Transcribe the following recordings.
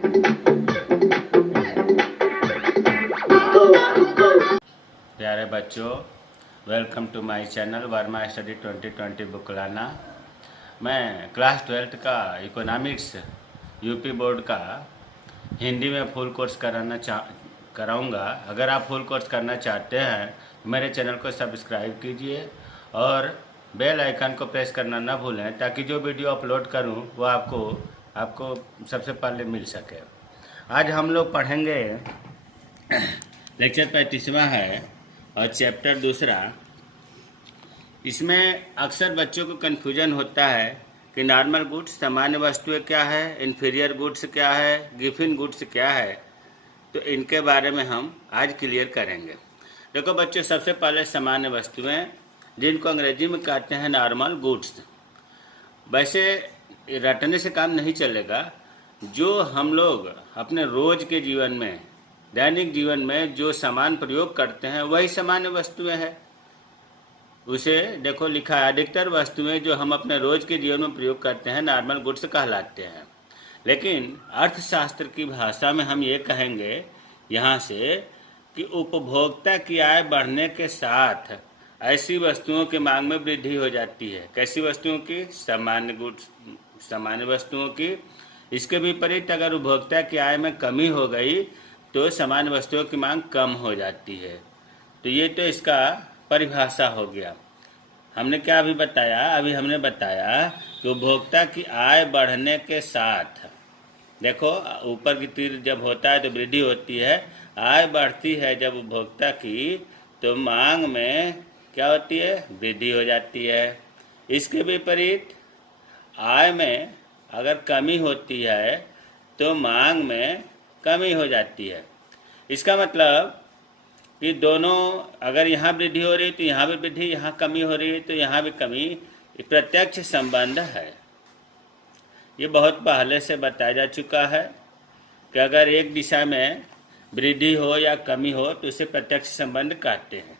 प्यारे बच्चों, welcome to my channel Verma study 2020 बुकलाना। मैं क्लास 12th का इकोनॉमिक्स यूपी बोर्ड का हिंदी में फुल कोर्स कराऊंगा। अगर आप फुल कोर्स करना चाहते हैं तो मेरे चैनल को सब्सक्राइब कीजिए और बेल आइकन को प्रेस करना ना भूलें, ताकि जो वीडियो अपलोड करूं वो आपको सबसे पहले मिल सके। आज हम लोग पढ़ेंगे लेक्चर 35वां है और चैप्टर दूसरा। इसमें अक्सर बच्चों को कन्फ्यूजन होता है कि नॉर्मल गुड्स सामान्य वस्तुएं क्या है, इन्फीरियर गुड्स क्या है, गिफिन गुड्स क्या है। तो इनके बारे में हम आज क्लियर करेंगे। देखो बच्चों, सबसे पहले सामान्य वस्तुएं, जिनको अंग्रेजी में कहते हैं नॉर्मल गुड्स। वैसे रटने से काम नहीं चलेगा। जो हम लोग अपने रोज के जीवन में, दैनिक जीवन में जो सामान प्रयोग करते हैं वही सामान्य वस्तुएं हैं। उसे देखो लिखा है, अधिकतर वस्तुएं जो हम अपने रोज के जीवन में प्रयोग करते हैं नॉर्मल गुड्स कहलाते हैं। लेकिन अर्थशास्त्र की भाषा में हम ये कहेंगे यहाँ से कि उपभोक्ता की आय बढ़ने के साथ ऐसी वस्तुओं की मांग में वृद्धि हो जाती है। कैसी वस्तुओं की? सामान्य गुड्स, सामान्य वस्तुओं की। इसके विपरीत अगर उपभोक्ता की आय में कमी हो गई तो सामान्य वस्तुओं की मांग कम हो जाती है। तो ये तो इसका परिभाषा हो गया। हमने क्या अभी बताया? अभी हमने बताया कि उपभोक्ता की आय बढ़ने के साथ, देखो ऊपर की तीर जब होता है तो वृद्धि होती है, आय बढ़ती है जब उपभोक्ता की, तो मांग में क्या होती है? वृद्धि हो जाती है। इसके विपरीत आय में अगर कमी होती है तो मांग में कमी हो जाती है। इसका मतलब कि दोनों, अगर यहाँ वृद्धि हो रही है तो यहाँ भी वृद्धि, यहाँ कमी हो रही है तो यहाँ भी कमी, प्रत्यक्ष संबंध है। ये बहुत पहले से बताया जा चुका है कि अगर एक दिशा में वृद्धि हो या कमी हो तो उसे प्रत्यक्ष संबंध कहते हैं।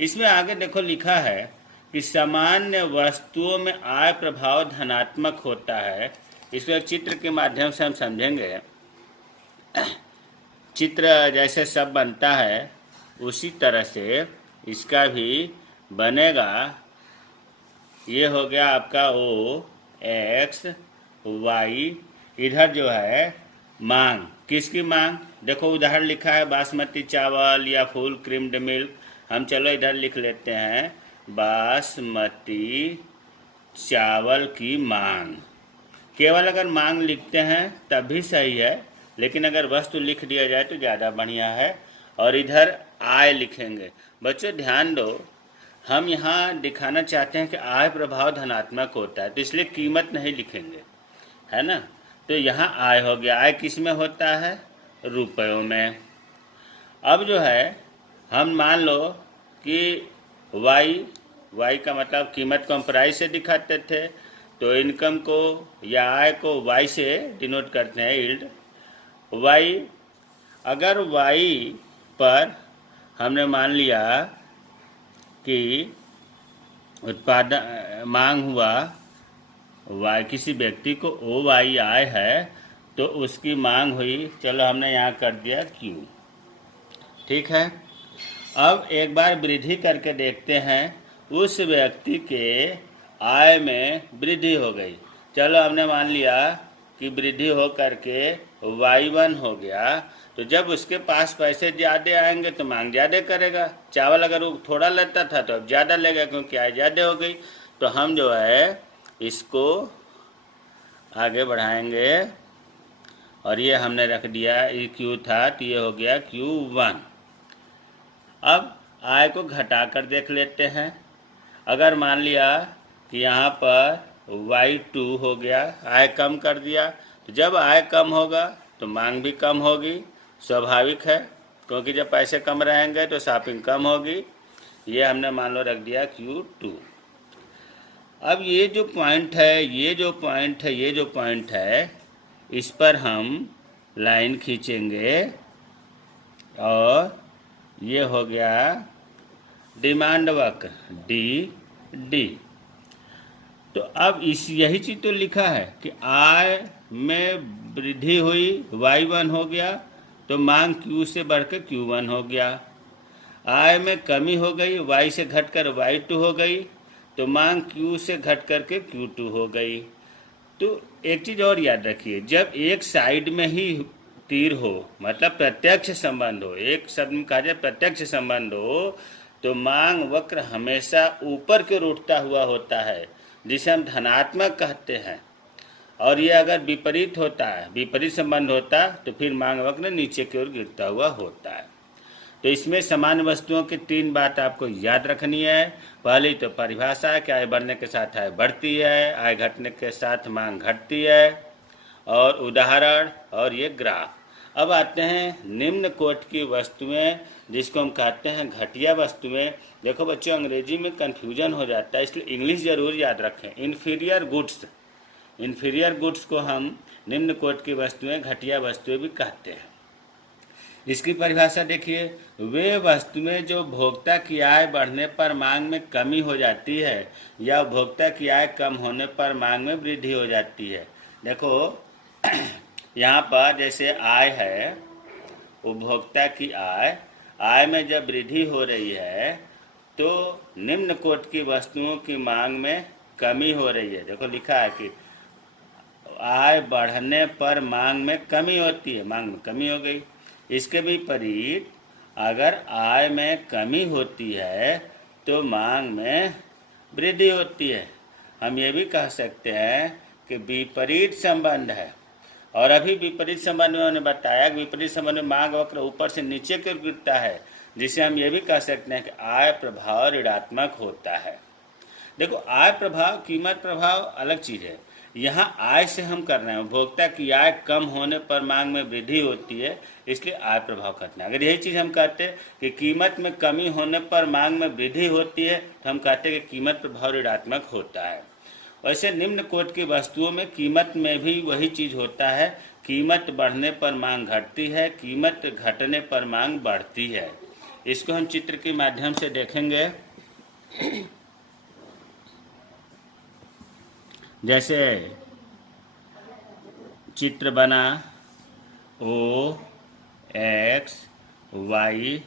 इसमें आगे देखो लिखा है कि सामान्य वस्तुओं में आय प्रभाव धनात्मक होता है। इसमें चित्र के माध्यम से हम समझेंगे। चित्र जैसे सब बनता है उसी तरह से इसका भी बनेगा। ये हो गया आपका ओ एक्स वाई। इधर जो है मांग, किसकी मांग? देखो उदाहरण लिखा है बासमती चावल या फुल क्रीम्ड मिल्क। हम चलो इधर लिख लेते हैं बासमती चावल की मांग। केवल अगर मांग लिखते हैं तब भी सही है, लेकिन अगर वस्तु लिख दिया जाए तो ज़्यादा बढ़िया है। और इधर आय लिखेंगे। बच्चों ध्यान दो, हम यहाँ दिखाना चाहते हैं कि आय प्रभाव धनात्मक होता है, तो इसलिए कीमत नहीं लिखेंगे, है ना। तो यहाँ आय हो गया। आय किस में होता है? रुपयों में। अब जो है हम मान लो कि वाई का मतलब कीमत को हम प्राइस से दिखाते थे, तो इनकम को या आय को वाई से डिनोट करते हैं, यील्ड वाई। अगर वाई पर हमने मान लिया कि उत्पादन मांग हुआ वाई, किसी व्यक्ति को ओ वाई आय है तो उसकी मांग हुई, चलो हमने यहाँ कर दिया क्यू, ठीक है। अब एक बार वृद्धि करके देखते हैं, उस व्यक्ति के आय में वृद्धि हो गई। चलो हमने मान लिया कि वृद्धि हो करके y1 हो गया, तो जब उसके पास पैसे ज़्यादा आएंगे तो मांग ज़्यादा करेगा। चावल अगर वो थोड़ा लेता था तो अब ज़्यादा लेगा क्योंकि आय ज़्यादा हो गई। तो हम जो है इसको आगे बढ़ाएंगे और ये हमने रख दिया, ये क्यू था तो ये हो गया Q1। अब आय को घटा कर देख लेते हैं। अगर मान लिया कि यहाँ पर y2 हो गया, आय कम कर दिया, तो जब आय कम होगा तो मांग भी कम होगी, स्वाभाविक है, क्योंकि जब पैसे कम रहेंगे तो शॉपिंग कम होगी। ये हमने मान लो रख दिया Q2। अब ये जो पॉइंट है, इस पर हम लाइन खींचेंगे और ये हो गया डिमांड वक्र डी। तो अब यही चीज़ तो लिखा है कि आय में वृद्धि हुई Y1 हो गया तो मांग Q से बढ़कर Q1 हो गया। आय में कमी हो गई, Y से घटकर Y2 हो गई तो मांग Q से घट करके Q2 हो गई। तो एक चीज़ और याद रखिए, जब एक साइड में ही तीर हो, मतलब प्रत्यक्ष संबंध हो, एक शब्द में कहा जाए प्रत्यक्ष संबंध हो, तो मांग वक्र हमेशा ऊपर की ओर उठता हुआ होता है, जिसे हम धनात्मक कहते हैं। और ये अगर विपरीत होता है, विपरीत संबंध होता, तो फिर मांग वक्र नीचे की ओर गिरता हुआ होता है। तो इसमें सामान्य वस्तुओं की 3 बात आपको याद रखनी है। पहली तो परिभाषा है कि आय बढ़ने के साथ आय बढ़ती है, आय घटने के साथ मांग घटती है, और उदाहरण और ये ग्राफ। अब आते हैं निम्न कोटि की वस्तुएं, जिसको हम कहते हैं घटिया वस्तुएं। देखो बच्चों, अंग्रेजी में कन्फ्यूजन हो जाता है, इसलिए इंग्लिश जरूर याद रखें। इन्फीरियर गुड्स, इन्फीरियर गुड्स को हम निम्न कोटि की वस्तुएं, घटिया वस्तुएं भी कहते हैं। इसकी परिभाषा देखिए, वे वस्तुएं जो उपभोक्ता की आय बढ़ने पर मांग में कमी हो जाती है या उपभोक्ता की आय कम होने पर मांग में वृद्धि हो जाती है। देखो यहाँ पर जैसे आय है, उपभोक्ता की आय में जब वृद्धि हो रही है तो निम्न कोटि की वस्तुओं की मांग में कमी हो रही है। देखो लिखा है कि आय बढ़ने पर मांग में कमी होती है, मांग में कमी हो गई। इसके विपरीत अगर आय में कमी होती है तो मांग में वृद्धि होती है। हम ये भी कह सकते हैं कि विपरीत संबंध है। और अभी विपरीत संबंध में उन्होंने बताया कि विपरीत संबंध में मांग वक्र ऊपर से नीचे की ओर गिरता है, जिसे हम ये भी कह सकते हैं कि आय प्रभाव ऋणात्मक होता है। देखो, आय प्रभाव, कीमत प्रभाव अलग चीज़ है। यहाँ आय से हम कर रहे हैं, उपभोक्ता की आय कम होने पर मांग में वृद्धि होती है, इसलिए आय प्रभाव कहते हैं। अगर यही चीज़ हम कहते हैं कि कीमत में कमी होने पर मांग में वृद्धि होती है, तो हम कहते हैं कि कीमत प्रभाव ऋणात्मक होता है। वैसे निम्न कोटि की वस्तुओं में कीमत में भी वही चीज़ होता है। कीमत बढ़ने पर मांग घटती है, कीमत घटने पर मांग बढ़ती है। इसको हम चित्र के माध्यम से देखेंगे। जैसे चित्र बना O X Y,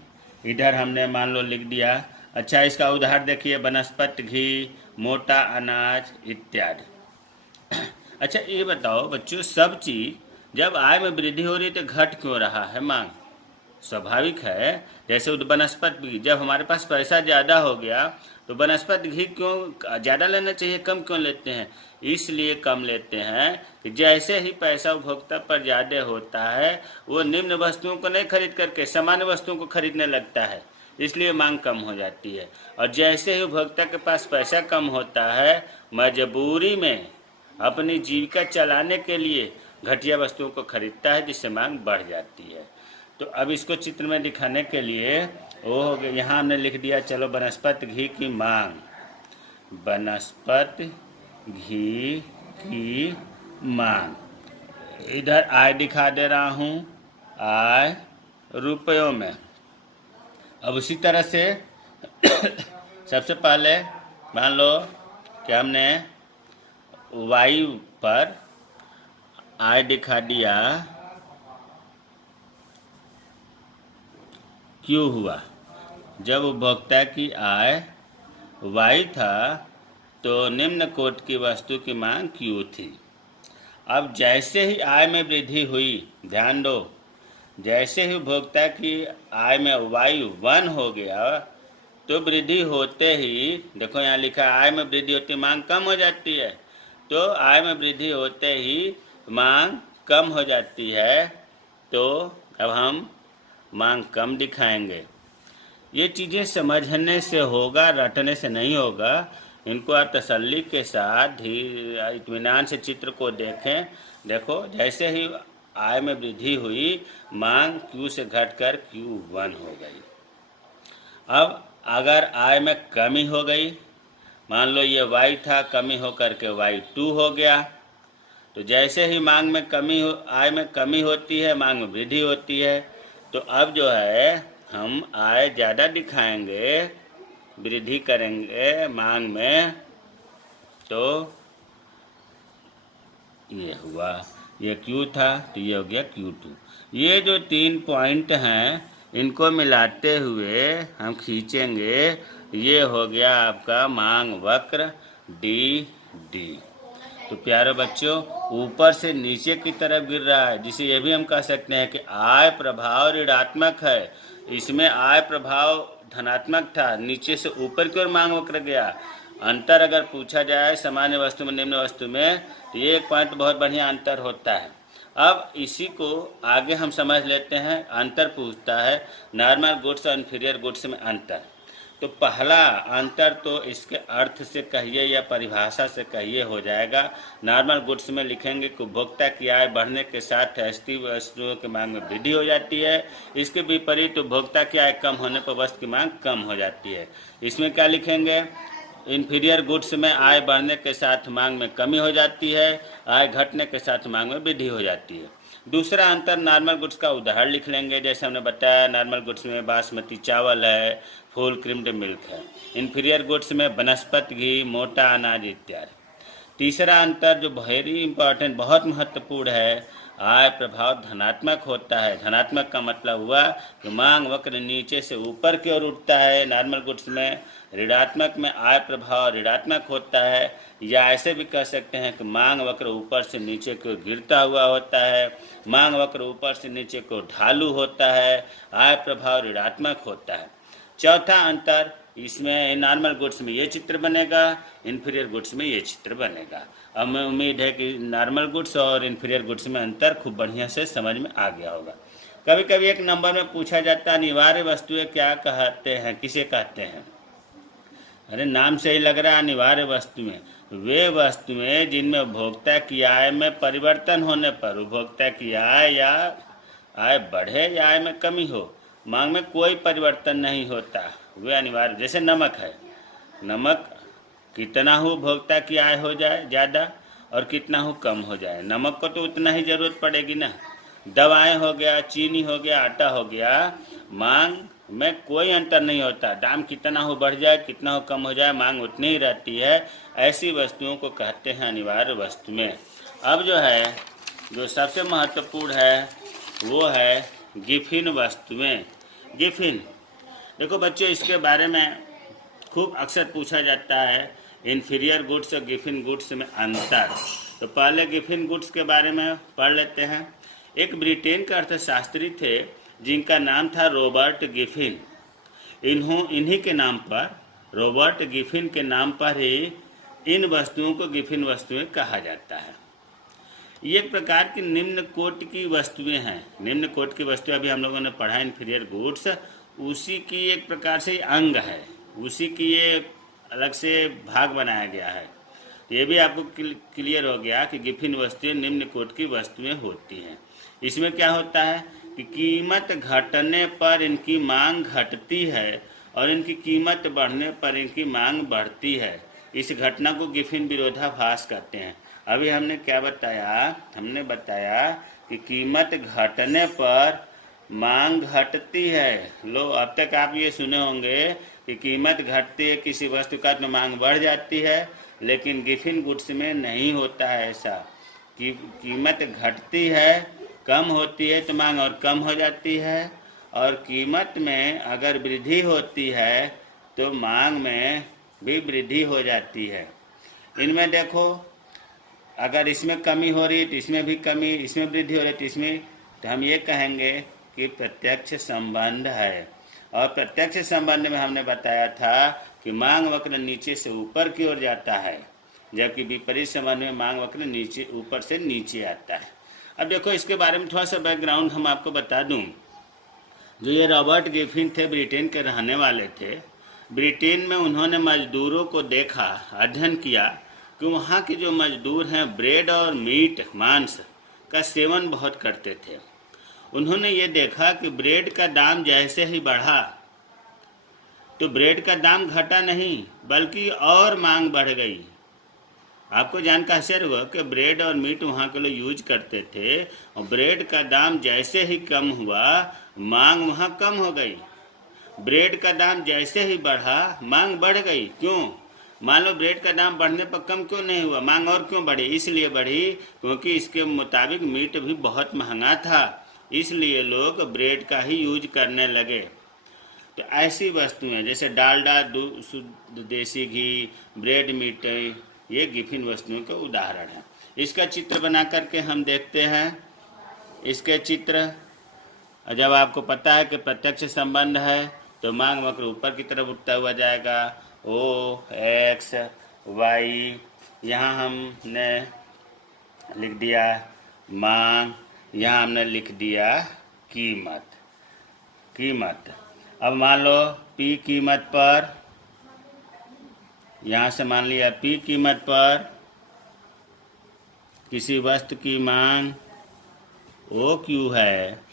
इधर हमने मान लो लिख दिया। अच्छा, इसका उदाहरण देखिए, वनस्पति घी, मोटा अनाज इत्यादि। अच्छा, ये बताओ बच्चों, सब चीज़ जब आय में वृद्धि हो रही है तो घट क्यों रहा है मांग? स्वाभाविक है। जैसे वनस्पति घी, जब हमारे पास पैसा ज़्यादा हो गया तो वनस्पति घी क्यों ज़्यादा लेना चाहिए, कम क्यों लेते हैं? इसलिए कम लेते हैं कि जैसे ही पैसा उपभोक्ता पर ज़्यादा होता है, वो निम्न वस्तुओं को नहीं खरीद करके सामान्य वस्तुओं को खरीदने लगता है, इसलिए मांग कम हो जाती है। और जैसे ही उपभोक्ता के पास पैसा कम होता है, मजबूरी में अपनी जीविका चलाने के लिए घटिया वस्तुओं को खरीदता है, जिससे मांग बढ़ जाती है। तो अब इसको चित्र में दिखाने के लिए वो हो गया, यहाँ हमने लिख दिया, चलो वनस्पति घी की मांग, वनस्पति घी की मांग। इधर आय दिखा दे रहा हूँ, आय रुपयों में। अब उसी तरह से सबसे पहले मान लो कि हमने Y पर आय दिखा दिया, क्यों हुआ? जब उपभोक्ता की आय Y था तो निम्न कोटि की वस्तु की मांग Q थी। अब जैसे ही आय में वृद्धि हुई, ध्यान दो, जैसे ही उपभोक्ता की आय में Y1 हो गया तो वृद्धि होते ही, देखो यहाँ लिखा है आय में वृद्धि होती मांग कम हो जाती है, तो आय में वृद्धि होते ही मांग कम हो जाती है। तो अब हम मांग कम दिखाएंगे। ये चीज़ें समझने से होगा, रटने से नहीं होगा। इनको आप तसल्ली के साथ इत्मीनान से चित्र को देखें। देखो, जैसे ही आय में वृद्धि हुई, मांग Q से घटकर Q1 हो गई। अब अगर आय में कमी हो गई, मान लो ये Y था, कमी होकर के Y2 हो गया, तो जैसे ही मांग में कमी हो, आय में कमी होती है, मांग में वृद्धि होती है। तो अब जो है हम आय ज़्यादा दिखाएंगे, वृद्धि करेंगे मांग में, तो ये हुआ। ये Q था तो ये हो गया Q2। ये जो 3 पॉइंट हैं इनको मिलाते हुए हम खींचेंगे, ये हो गया आपका मांग वक्र DD। तो प्यारे बच्चों, ऊपर से नीचे की तरफ गिर रहा है, जिसे ये भी हम कह सकते हैं कि आय प्रभाव ऋणात्मक है। इसमें आय प्रभाव धनात्मक था, नीचे से ऊपर की ओर मांग वक्र गया। अंतर अगर पूछा जाए सामान्य वस्तु में निम्न वस्तु में, तो ये एक पॉइंट बहुत बढ़िया अंतर होता है। अब इसी को आगे हम समझ लेते हैं। अंतर पूछता है नॉर्मल गुड्स और इन्फीरियर गुड्स में अंतर। तो पहला अंतर तो इसके अर्थ से कहिए या परिभाषा से कहिए हो जाएगा। नॉर्मल गुड्स में लिखेंगे कि उपभोक्ता की आय बढ़ने के साथ सस्ती वस्तुओं की मांग में वृद्धि हो जाती है। इसके विपरीत उपभोक्ता की आय कम होने पर वस्तु की मांग कम हो जाती है। इसमें क्या लिखेंगे? इन्फीरियर गुड्स में आय बढ़ने के साथ मांग में कमी हो जाती है, आय घटने के साथ मांग में वृद्धि हो जाती है। दूसरा अंतर नॉर्मल गुड्स का उदाहरण लिख लेंगे। जैसे हमने बताया नॉर्मल गुड्स में बासमती चावल है, फुल क्रीम्ड मिल्क है। इन्फीरियर गुड्स में वनस्पति घी, मोटा अनाज इत्यादि। तीसरा अंतर जो वेरी इंपॉर्टेंट, बहुत महत्वपूर्ण है, आय प्रभाव धनात्मक होता है। धनात्मक का मतलब हुआ कि मांग वक्र नीचे से ऊपर की ओर उठता है नॉर्मल गुड्स में। ऋणात्मक में आय प्रभाव ऋणात्मक होता है, या ऐसे भी कह सकते हैं कि मांग वक्र ऊपर से नीचे की ओर गिरता हुआ होता है। मांग वक्र ऊपर से नीचे को ढालू होता है, आय प्रभाव ऋणात्मक होता है। चौथा अंतर, इसमें नॉर्मल गुड्स में ये चित्र बनेगा, इन्फीरियर गुड्स में ये चित्र बनेगा। अब मैं उम्मीद है कि नॉर्मल गुड्स और इन्फीरियर गुड्स में अंतर खूब बढ़िया से समझ में आ गया होगा। कभी कभी एक नंबर में पूछा जाता है अनिवार्य वस्तुएं क्या कहते हैं, किसे कहते हैं? अरे नाम से ही लग रहा है अनिवार्य वस्तुएं। वे वस्तुएं जिनमें उपभोक्ता की आय में परिवर्तन होने पर उपभोक्ता की आय या आय बढ़े या आय में कमी हो, मांग में कोई परिवर्तन नहीं होता, वे अनिवार्य। जैसे नमक है, नमक कितना हो उपभोक्ता की आय हो जाए ज़्यादा और कितना हो कम हो जाए, नमक को तो उतना ही ज़रूरत पड़ेगी ना। दवाएं हो गया, चीनी हो गया, आटा हो गया, मांग में कोई अंतर नहीं होता। दाम कितना हो बढ़ जाए, कितना हो कम हो जाए, मांग उतनी ही रहती है। ऐसी वस्तुओं को कहते हैं अनिवार्य वस्तुएं। अब जो है, जो सबसे महत्वपूर्ण है वो है गिफिन वस्तुएं। गिफिन, देखो बच्चों, इसके बारे में खूब अक्सर पूछा जाता है, इन्फीरियर गुड्स और गिफिन गुड्स में अंतर। तो पहले गिफिन गुड्स के बारे में पढ़ लेते हैं। एक ब्रिटेन के अर्थशास्त्री थे जिनका नाम था रॉबर्ट गिफिन। इन्हीं के नाम पर, रॉबर्ट गिफिन के नाम पर ही इन वस्तुओं को गिफिन वस्तुएं कहा जाता है। ये एक प्रकार की निम्न कोट की वस्तुएं हैं। निम्न कोट की वस्तुएं अभी हम लोगों ने पढ़ा, इन्फीरियर गुड्स, उसी की एक प्रकार से अंग है, उसी की ये अलग से भाग बनाया गया है। ये भी आपको क्लियर हो गया कि गिफिन वस्तुएं निम्न कोट की वस्तुएं होती हैं। इसमें क्या होता है कि कीमत घटने पर इनकी मांग घटती है और इनकी कीमत बढ़ने पर इनकी मांग बढ़ती है। इस घटना को गिफिन विरोधाभास कहते हैं। अभी हमने क्या बताया? हमने बताया कि कीमत घटने पर मांग घटती है। लो, अब तक आप ये सुने होंगे कि कीमत घटती है किसी वस्तु का तो मांग बढ़ जाती है, लेकिन गिफिन गुड्स में नहीं होता है ऐसा। कीमत घटती है, कम होती है तो मांग और कम हो जाती है, और कीमत में अगर वृद्धि होती है तो मांग में भी वृद्धि हो जाती है। इनमें देखो, अगर इसमें कमी हो रही है तो इसमें भी कमी, इसमें वृद्धि हो रही है तो इसमें, तो हम ये कहेंगे कि प्रत्यक्ष संबंध है। और प्रत्यक्ष संबंध में हमने बताया था कि मांग वक्र नीचे से ऊपर की ओर जाता है, जबकि विपरीत संबंध में मांग वक्र नीचे, ऊपर से नीचे आता है। अब देखो, इसके बारे में थोड़ा सा बैकग्राउंड हम आपको बता दूं। जो ये रॉबर्ट गिफिन थे, ब्रिटेन के रहने वाले थे। ब्रिटेन में उन्होंने मजदूरों को देखा, अध्ययन किया कि वहाँ के जो मजदूर हैं ब्रेड और मीट, मांस का सेवन बहुत करते थे। उन्होंने ये देखा कि ब्रेड का दाम जैसे ही बढ़ा तो ब्रेड का दाम घटा नहीं, बल्कि और मांग बढ़ गई। आपको जानकर आश्चर्य हुआ कि ब्रेड और मीट वहाँ के लोग यूज करते थे, और ब्रेड का दाम जैसे ही कम हुआ, मांग वहाँ कम हो गई। ब्रेड का दाम जैसे ही बढ़ा, मांग बढ़ गई। क्यों? मान लो ब्रेड का दाम बढ़ने पर कम क्यों नहीं हुआ, मांग और क्यों बढ़ी? इसलिए बढ़ी क्योंकि इसके मुताबिक मीट भी बहुत महंगा था, इसलिए लोग ब्रेड का ही यूज करने लगे। तो ऐसी वस्तुएं जैसे डालडा, शुद्ध देसी घी, ब्रेड, मीट, ये गिफिन वस्तुओं के उदाहरण हैं। इसका चित्र बना करके हम देखते हैं। इसके चित्र जब आपको पता है कि प्रत्यक्ष संबंध है तो मांग वक्र ऊपर की तरफ उठता हुआ जाएगा, ओ एक्स वाई। यहाँ हमने लिख दिया मांग, यहाँ हमने लिख दिया कीमत। अब मान लो पी कीमत पर, यहाँ से मान लिया पी कीमत पर किसी वस्तु की मांग ओ क्यू है,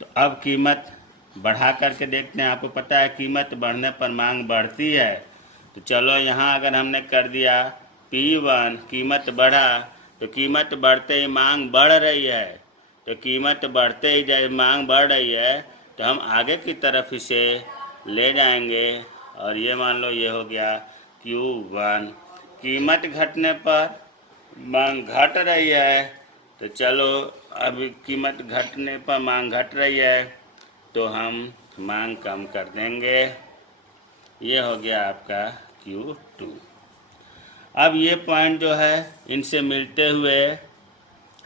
तो अब कीमत बढ़ा करके देखते हैं। आपको पता है कीमत बढ़ने पर मांग बढ़ती है, तो चलो यहाँ अगर हमने कर दिया P1, कीमत बढ़ा, तो कीमत बढ़ते ही मांग बढ़ रही है, तो कीमत बढ़ते ही जब मांग बढ़ रही है तो हम आगे की तरफ इसे ले जाएंगे और ये मान लो ये हो गया Q1। कीमत घटने पर मांग घट रही है, तो चलो अब कीमत घटने पर मांग घट रही है तो हम मांग कम कर देंगे। ये हो गया आपका Q2। अब ये पॉइंट जो है इनसे मिलते हुए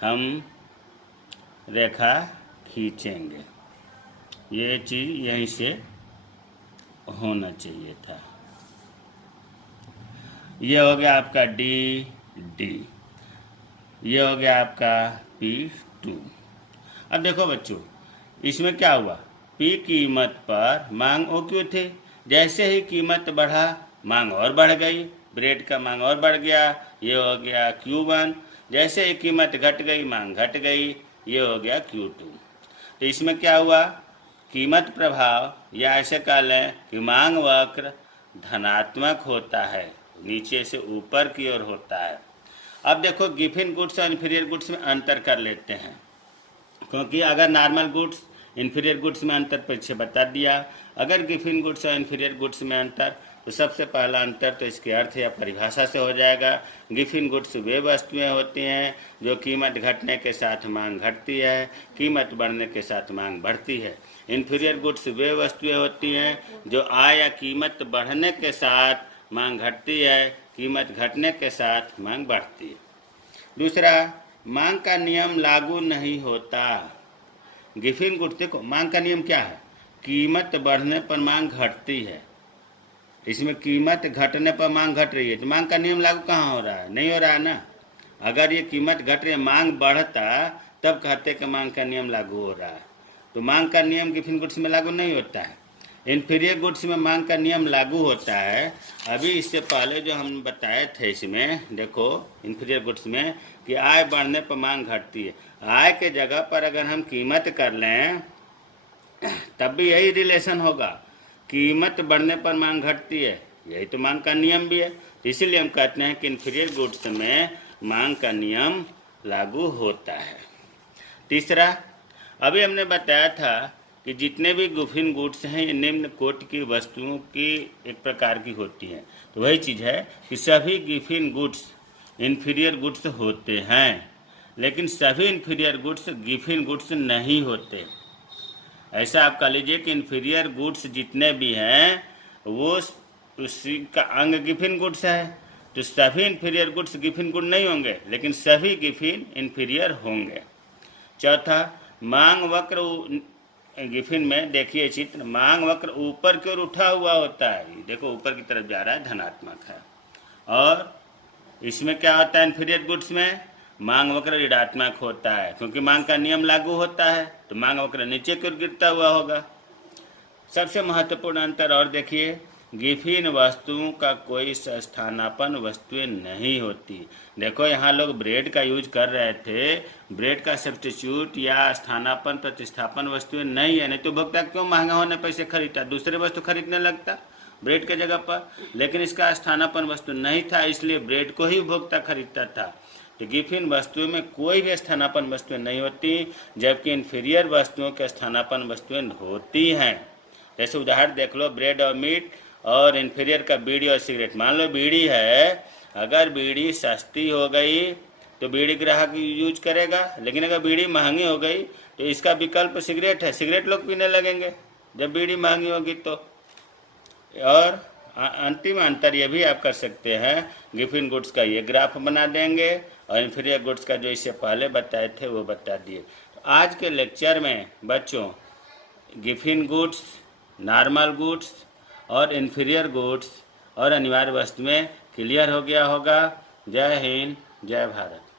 हम रेखा खींचेंगे। ये चीज़ यहीं से होना चाहिए था। ये हो गया आपका डी, ये हो गया आपका P2। अब देखो बच्चों, इसमें क्या हुआ, P कीमत पर मांग ओ क्यों थी, जैसे ही कीमत बढ़ा मांग और बढ़ गई, ब्रेड का मांग और बढ़ गया, ये हो गया Q1। जैसे ही कीमत घट गई मांग घट गई, ये हो गया Q2। तो इसमें क्या हुआ, कीमत प्रभाव, या ऐसे कह लें कि मांग वक्र धनात्मक होता है, नीचे से ऊपर की ओर होता है। अब देखो गिफिन गुड्स और इन्फीरियर गुड्स में अंतर कर लेते हैं, क्योंकि अगर नॉर्मल गुड्स इन्फीरियर गुड्स में अंतर पीछे बता दिया, अगर गिफिन गुड्स और इन्फीरियर गुड्स में अंतर, तो सबसे पहला अंतर तो इसके अर्थ या परिभाषा से हो जाएगा। गिफिन गुड्स वे वस्तुएं होती हैं जो कीमत घटने के साथ मांग घटती है, कीमत बढ़ने के साथ मांग बढ़ती है। इन्फीरियर गुड्स वे वस्तुएं होती हैं जो आय या कीमत बढ़ने के साथ मांग घटती है, कीमत घटने के साथ मांग बढ़ती है। दूसरा, मांग का नियम लागू नहीं होता। गिफिन गुड्स, देखो मांग का नियम क्या है, कीमत बढ़ने पर मांग घटती है, इसमें कीमत घटने पर मांग घट रही है, तो मांग का नियम लागू कहाँ हो रहा है, नहीं हो रहा है ना। अगर ये कीमत घट रही है, मांग बढ़ता, तब कहते कि मांग का नियम लागू हो रहा है। तो मांग का नियम गिफिन गुड्स में लागू नहीं होता है। इन्फीरियर गुड्स में मांग का नियम लागू होता है। अभी इससे पहले जो हम बताए थे, इसमें देखो इन्फीरियर गुड्स में कि आय बढ़ने पर मांग घटती है, आय के जगह पर अगर हम कीमत कर लें तब भी यही रिलेशन होगा, कीमत बढ़ने पर मांग घटती है, यही तो मांग का नियम भी है। तो इसीलिए हम कहते हैं कि इन्फीरियर गुड्स में मांग का नियम लागू होता है। तीसरा, अभी हमने बताया था कि जितने भी गिफिन गुड्स हैं ये निम्न कोटि की वस्तुओं की एक प्रकार की होती हैं। तो वही चीज़ है कि सभी गिफिन गुड्स इन्फीरियर गुड्स होते हैं, लेकिन सभी इन्फीरियर गुड्स गिफिन गुड्स नहीं होते। ऐसा आप कह लीजिए कि इन्फीरियर गुड्स जितने भी हैं वो उसी का अंग गिफिन गुड्स है, तो सभी इन्फीरियर गुड्स गिफिन गुड नहीं होंगे, लेकिन सभी गिफिन इन्फीरियर होंगे। चौथा, मांग वक्र गिफिन में देखिए चित्र, मांग वक्र ऊपर की ओर उठा हुआ होता है, देखो ऊपर की तरफ जा रहा है, धनात्मक है। और इसमें क्या होता है, इन्फीरियर गुड्स में मांग वक्र ऋणात्मक होता है, क्योंकि मांग का नियम लागू होता है, तो मांग वक्र नीचे की ओर गिरता हुआ होगा। सबसे महत्वपूर्ण अंतर और देखिए, गिफिन वस्तुओं का कोई स्थानापन्न वस्तुएं नहीं होती। देखो यहाँ लोग ब्रेड का यूज कर रहे थे, ब्रेड का सब्स्टिट्यूट या स्थानापन्न प्रतिस्थापन वस्तुएं नहीं है, नहीं तो उपभोक्ता क्यों महंगा होने पैसे खरीदता, दूसरे वस्तु खरीदने लगता ब्रेड के जगह पर, लेकिन इसका स्थानापन्न वस्तु नहीं था, इसलिए ब्रेड को ही उपभोक्ता खरीदता था। तो गिफिन वस्तुओं में कोई भी स्थानापन्न वस्तुएं नहीं होती, जबकि इन्फीरियर वस्तुओं के स्थानापन्न वस्तुएं होती हैं। जैसे उदाहरण देख लो, ब्रेड और मीट और इन्फीरियर का बीड़ी और सिगरेट। मान लो बीड़ी है, अगर बीड़ी सस्ती हो गई तो बीड़ी ग्राहक यूज करेगा, लेकिन अगर बीड़ी महंगी हो गई तो इसका विकल्प सिगरेट है, सिगरेट लोग पीने लगेंगे जब बीड़ी महंगी होगी तो। और अंतिम अंतर ये भी आप कर सकते हैं, गिफिन गुड्स का ये ग्राफ बना देंगे और इन्फीरियर गुड्स का जो इससे पहले बताए थे वो बता दिए। तो आज के लेक्चर में बच्चों गिफिन गुड्स, नॉर्मल गुड्स और इन्फीरियर गुड्स और अनिवार्य वस्तुएं क्लियर हो गया होगा। जय हिंद, जय भारत।